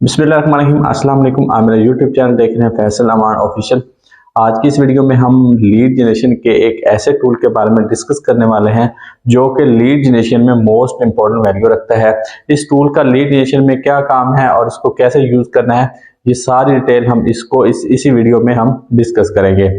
बिस्मिल्लाहिर्रहमानिर्रहीम। अस्सलाम वालेकुम। आप मेरा यूट्यूब चैनल देख रहे हैं फैसल अमान ऑफिशियल। आज की इस वीडियो में हम लीड जनरेशन के एक ऐसे टूल के बारे में डिस्कस करने वाले हैं जो कि लीड जनरेशन में मोस्ट इंपॉर्टेंट वैल्यू रखता है। इस टूल का लीड जनरेशन में क्या काम है और इसको कैसे यूज करना है, ये सारी डिटेल हम इसी वीडियो में हम डिस्कस करेंगे।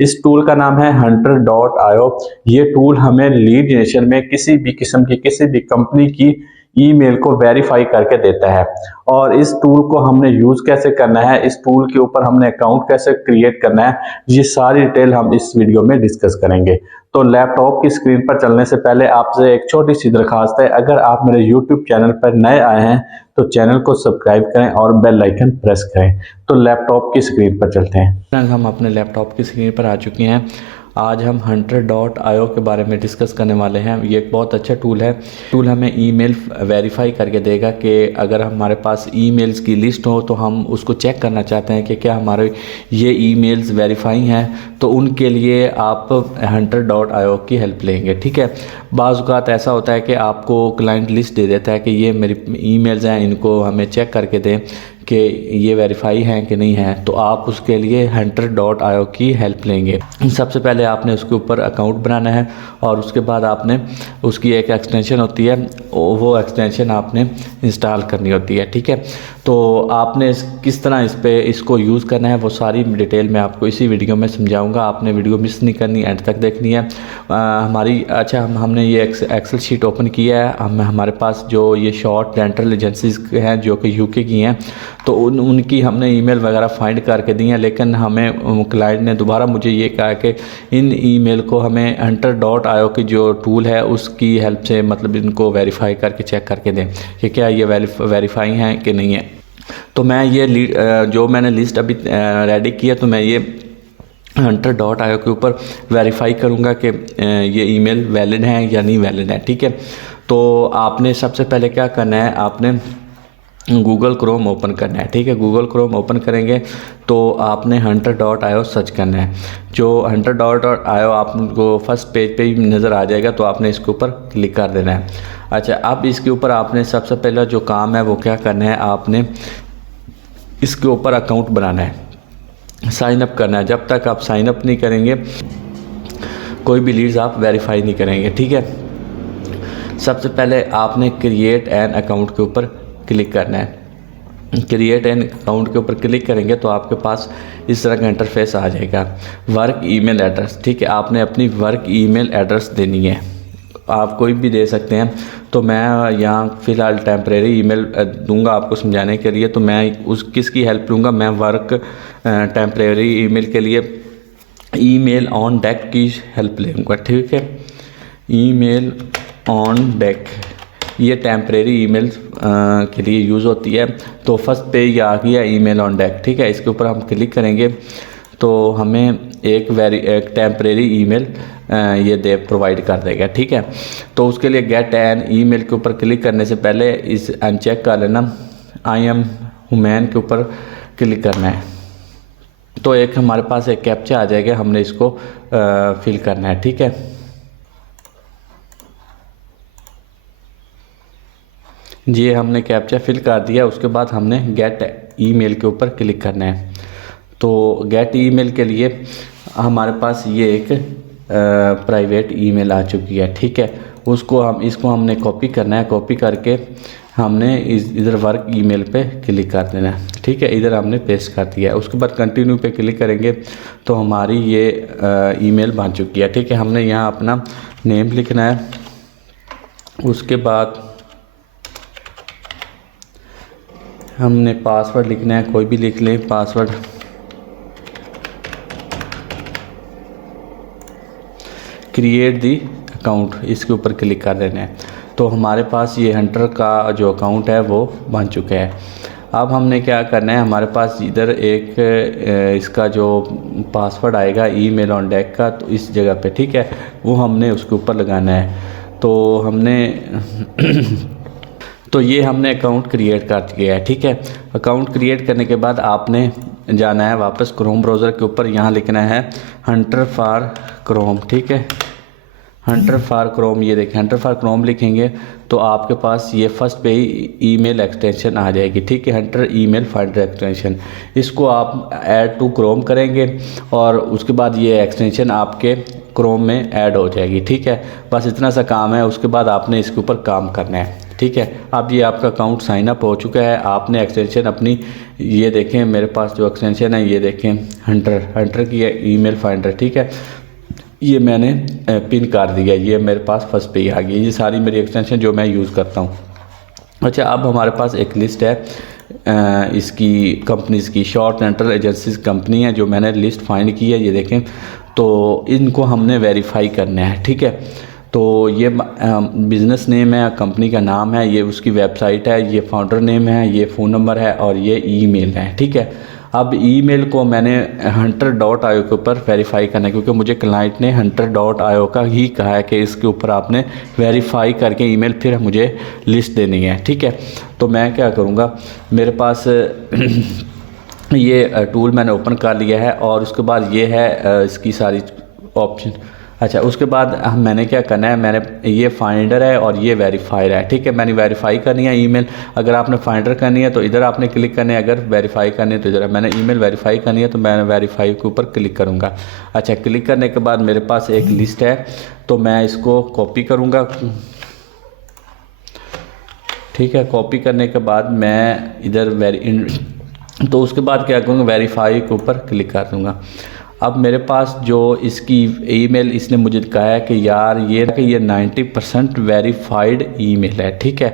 इस टूल का नाम है hunter.io। ये टूल हमें लीड जनरेशन में किसी भी किस्म की किसी भी कंपनी की ईमेल को वेरीफाई करके देता है। और इस टूल को हमने यूज कैसे करना है, इस टूल के ऊपर हमने अकाउंट कैसे क्रिएट करना है, ये सारी डिटेल हम इस वीडियो में डिस्कस करेंगे। तो लैपटॉप की स्क्रीन पर चलने से पहले आपसे एक छोटी सी दरखास्त है, अगर आप मेरे यूट्यूब चैनल पर नए आए हैं तो चैनल को सब्सक्राइब करें और बेल आइकन प्रेस करें। तो लैपटॉप की स्क्रीन पर चलते हैं। हम अपने लैपटॉप की स्क्रीन पर आ चुके हैं। आज हम hunter.io के बारे में डिस्कस करने वाले हैं। ये एक बहुत अच्छा टूल है। टूल हमें ईमेल वेरीफाई करके देगा कि अगर हमारे पास ईमेल्स की लिस्ट हो तो हम उसको चेक करना चाहते हैं कि क्या हमारे ये ईमेल्स वेरीफाई हैं, तो उनके लिए आप hunter.io की हेल्प लेंगे। ठीक है, बाज़ औक़ात ऐसा होता है कि आपको क्लाइंट लिस्ट दे देता है कि ये मेरी ईमेल्स हैं, इनको हमें चेक करके दें कि ये वेरीफाई हैं कि नहीं हैं, तो आप उसके लिए hunter.io की हेल्प लेंगे। सबसे पहले आपने उसके ऊपर अकाउंट बनाना है और उसके बाद आपने उसकी एक एक्सटेंशन होती है, वो एक्सटेंशन आपने इंस्टॉल करनी होती है। ठीक है, तो आपने किस तरह इसको यूज़ करना है वो सारी डिटेल मैं आपको इसी वीडियो में समझाऊंगा। आपने वीडियो मिस नहीं करनी, एंड तक देखनी है। हमने ये एक्सेल शीट ओपन किया है। हमारे पास जो ये शॉर्ट रेंटल एजेंसीज हैं जो कि यूके की हैं, तो उनकी हमने ईमेल वगैरह फाइंड करके दी हैं, लेकिन हमें क्लाइंट ने दोबारा मुझे ये कहा कि इन ईमेल को हमें hunter.io की जो टूल है उसकी हेल्प से मतलब इनको वेरीफाई करके चेक करके दें कि क्या ये वेरीफाई हैं कि नहीं है। तो मैं ये जो मैंने लिस्ट अभी रेडी किया, तो मैं ये hunter.io के ऊपर वेरीफाई करूँगा कि ये ईमेल वैलिड हैं या नहीं वैलिड है। ठीक है, तो आपने सबसे पहले क्या करना है, आपने गूगल क्रोम ओपन करना है। ठीक है, गूगल क्रोम ओपन करेंगे तो आपने hunter.io सर्च करना है। जो hunter.io आपको फर्स्ट पेज पे ही नज़र आ जाएगा, तो आपने इसके ऊपर क्लिक कर देना है। अच्छा, अब इसके ऊपर आपने सबसे पहला जो काम है वो क्या करना है, आपने इसके ऊपर अकाउंट बनाना है, साइन अप करना है। जब तक आप साइन अप नहीं करेंगे कोई भी लीड्स आप वेरीफाई नहीं करेंगे। ठीक है, सबसे पहले आपने क्रिएट एन अकाउंट के ऊपर क्लिक करना है। क्रिएट एन अकाउंट के ऊपर क्लिक करेंगे तो आपके पास इस तरह का इंटरफेस आ जाएगा। वर्क ईमेल एड्रेस, ठीक है, आपने अपनी वर्क ईमेल एड्रेस देनी है। आप कोई भी दे सकते हैं, तो मैं यहाँ फ़िलहाल टेम्परेरी ईमेल दूंगा आपको समझाने के लिए। तो मैं किसकी हेल्प लूँगा, मैं वर्क टेम्परेरी ईमेल के लिए ईमेल ऑन डेक की हेल्प लूँगा। ठीक है, ईमेल ऑन डेक ये टेम्परेरी ईमेल के लिए यूज़ होती है। तो फर्स्ट पे ये आ गया ईमेल ऑन डेक। ठीक है, इसके ऊपर हम क्लिक करेंगे तो हमें एक टेम्परेरी ईमेल ये प्रोवाइड कर देगा। ठीक है, तो उसके लिए गेट एन ईमेल के ऊपर क्लिक करने से पहले इस अनचेक कर लेना, आई एम ह्यूमन के ऊपर क्लिक करना है। तो एक हमारे पास एक कैप्चा आ जाएगा, हमने इसको फिल करना है। ठीक है, ये हमने कैप्चा फिल कर दिया। उसके बाद हमने गेट ईमेल के ऊपर क्लिक करना है। तो गेट ईमेल के लिए हमारे पास ये एक प्राइवेट ईमेल आ चुकी है। ठीक है, इसको हमने कॉपी करना है। कॉपी करके हमने इधर वर्क ईमेल पे क्लिक कर देना है। ठीक है, इधर हमने पेस्ट कर दिया है। उसके बाद कंटिन्यू पे क्लिक करेंगे तो हमारी ये ईमेल बन चुकी है। ठीक है, हमने यहाँ अपना नेम लिखना है। उसके बाद हमने पासवर्ड लिखना है, कोई भी लिख लें पासवर्ड। क्रिएट दी अकाउंट, इसके ऊपर क्लिक कर देना है। तो हमारे पास ये हंटर का जो अकाउंट है वो बन चुका है। अब हमने क्या करना है, हमारे पास इधर एक इसका जो पासवर्ड आएगा ईमेल ऑन डेक का, तो इस जगह पे, ठीक है, वो हमने उसके ऊपर लगाना है। तो ये हमने अकाउंट क्रिएट कर दिया है। ठीक है, अकाउंट क्रिएट करने के बाद आपने जाना है वापस क्रोम ब्राउज़र के ऊपर, यहाँ लिखना है हंटर फॉर क्रोम। ठीक है, हंटर फॉर क्रोम, ये देखें हंटर फॉर क्रोम लिखेंगे तो आपके पास ये फर्स्ट पे ही ईमेल एक्सटेंशन आ जाएगी, ठीक है, हंटर ईमेल फाइंडर एक्सटेंशन। इसको आप ऐड टू क्रोम करेंगे और उसके बाद ये एक्सटेंशन आपके क्रोम में ऐड हो जाएगी, ठीक है। बस इतना सा काम है, उसके बाद आपने इसके ऊपर काम करना है, ठीक है। अब ये आपका अकाउंट साइन अप हो चुका है। आपने एक्सटेंशन अपनी, ये देखें मेरे पास जो एक्सटेंशन है ये देखें हंटर की है ईमेल फाइंडर, ठीक है। ये मैंने पिन कर दिया, ये मेरे पास फर्स्ट पे ही आ गई। ये सारी मेरी एक्सटेंशन जो मैं यूज़ करता हूँ। अच्छा, अब हमारे पास एक लिस्ट है इसकी कंपनीज़ की, शॉर्ट रेंटल एजेंसीज कंपनी है जो मैंने लिस्ट फाइंड की है, ये देखें। तो इनको हमने वेरीफाई करना है, ठीक है। तो ये बिज़नेस नेम है, कंपनी का नाम है, ये उसकी वेबसाइट है, ये फाउंडर नेम है, ये फ़ोन नंबर है और ये ईमेल है, ठीक है। अब ईमेल को मैंने hunter.io के ऊपर वेरीफाई करना है, क्योंकि मुझे क्लाइंट ने hunter.io का ही कहा है कि इसके ऊपर आपने वेरीफाई करके ईमेल फिर मुझे लिस्ट देनी है, ठीक है। तो मैं क्या करूँगा, मेरे पास ये टूल मैंने ओपन कर लिया है और उसके बाद ये है इसकी सारी ऑप्शन। अच्छा, उसके बाद मैंने क्या करना है, मैंने ये फाइंडर है और ये वेरीफायर है, ठीक है। मैंने वेरीफाई करनी है ईमेल। अगर आपने फाइंडर करनी है तो इधर आपने क्लिक करनी है, अगर वेरीफाई करनी है तो इधर। मैंने ईमेल वेरीफाई करनी है तो मैं वेरीफाई के ऊपर क्लिक करूँगा। अच्छा, क्लिक करने के बाद मेरे पास एक लिस्ट है, तो मैं इसको कॉपी करूँगा, ठीक है। कॉपी करने के बाद मैं इधर तो उसके बाद क्या करूँगा, वेरीफाई के ऊपर क्लिक कर दूँगा। अब मेरे पास जो इसकी ईमेल इसने मुझे कहा है कि यार ये 90% वेरीफाइड ईमेल है, ठीक है।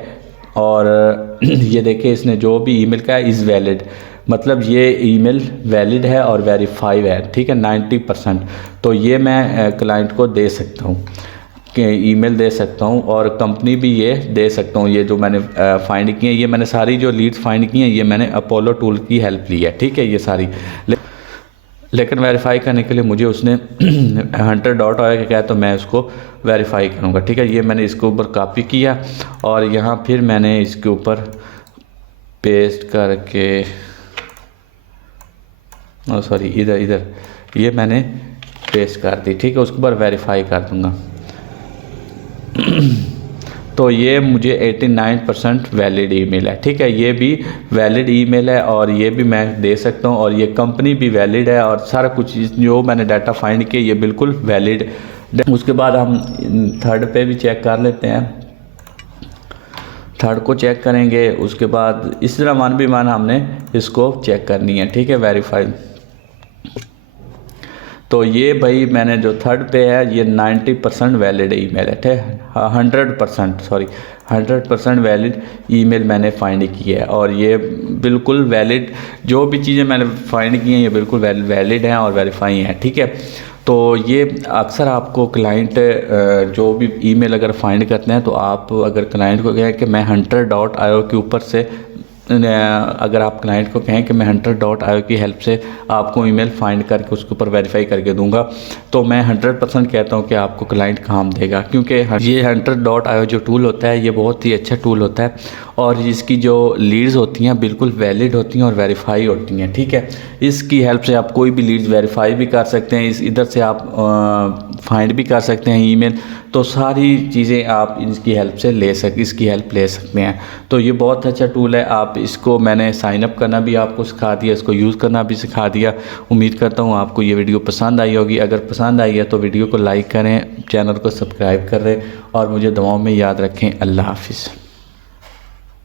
और ये देखिए इसने जो भी ईमेल कहा है इज़ वैलिड, मतलब ये ईमेल वैलिड है और वेरीफाइड है, ठीक है, 90%। तो ये मैं क्लाइंट को दे सकता हूँ कि ईमेल दे सकता हूँ और कंपनी भी ये दे सकता हूँ। ये जो मैंने फाइंड की है, ये मैंने सारी जो लीड्स फाइंड की हैं ये मैंने अपोलो टूल की हेल्प ली है, ठीक है, ये सारी। लेकिन वेरीफाई करने के लिए मुझे उसने hunter.io का कहा, तो मैं उसको वेरीफाई करूँगा, ठीक है। ये मैंने इसके ऊपर कॉपी किया और यहाँ फिर मैंने इसके ऊपर पेस्ट करके, सॉरी इधर ये मैंने पेस्ट कर दी, ठीक है। उसके ऊपर वेरीफाई कर दूँगा तो ये मुझे 89% वैलिड ईमेल है, ठीक है। ये भी वैलिड ईमेल है और ये भी मैं दे सकता हूँ और ये कंपनी भी वैलिड है और सारा कुछ जो मैंने डाटा फाइंड किया ये बिल्कुल वैलिड। उसके बाद हम थर्ड पे भी चेक कर लेते हैं, थर्ड को चेक करेंगे। उसके बाद इस तरह वन बाय वन हमने इसको चेक करनी है, ठीक है, वेरीफाई। तो ये भाई मैंने जो थर्ड पे है ये 90% वैलिड ईमेल है, ठीक है, 100% वैलिड ईमेल मैंने फाइंड की है और ये बिल्कुल वैलिड, जो भी चीज़ें मैंने फाइंड की हैं ये बिल्कुल वैलिड हैं और वेरीफाई हैं, ठीक है। तो ये अक्सर आपको क्लाइंट जो भी ईमेल अगर फाइंड करते हैं तो आप अगर क्लाइंट को कहें कि मैं hunter.io के ऊपर से, अगर आप क्लाइंट को कहें कि मैं hunter.io की हेल्प से आपको ईमेल फाइंड करके उसके ऊपर वेरीफाई करके दूंगा, तो मैं 100% कहता हूं कि आपको क्लाइंट काम देगा, क्योंकि ये hunter.io जो टूल होता है ये बहुत ही अच्छा टूल होता है और इसकी जो लीड्स होती हैं बिल्कुल वैलिड होती हैं और वेरीफाई होती हैं, ठीक है। इसकी हेल्प से आप कोई भी लीड्स वेरीफाई भी कर सकते हैं, इधर से आप फाइंड भी कर सकते हैं ईमेल। तो सारी चीज़ें आप इसकी हेल्प से इसकी हेल्प ले सकते हैं। तो ये बहुत अच्छा टूल है। आप इसको, मैंने साइन अप करना भी आपको सिखा दिया, इसको यूज़ करना भी सिखा दिया। उम्मीद करता हूँ आपको ये वीडियो पसंद आई होगी। अगर पसंद आई है तो वीडियो को लाइक करें, चैनल को सब्सक्राइब करें और मुझे दुआओं में याद रखें। अल्लाह हाफिज़।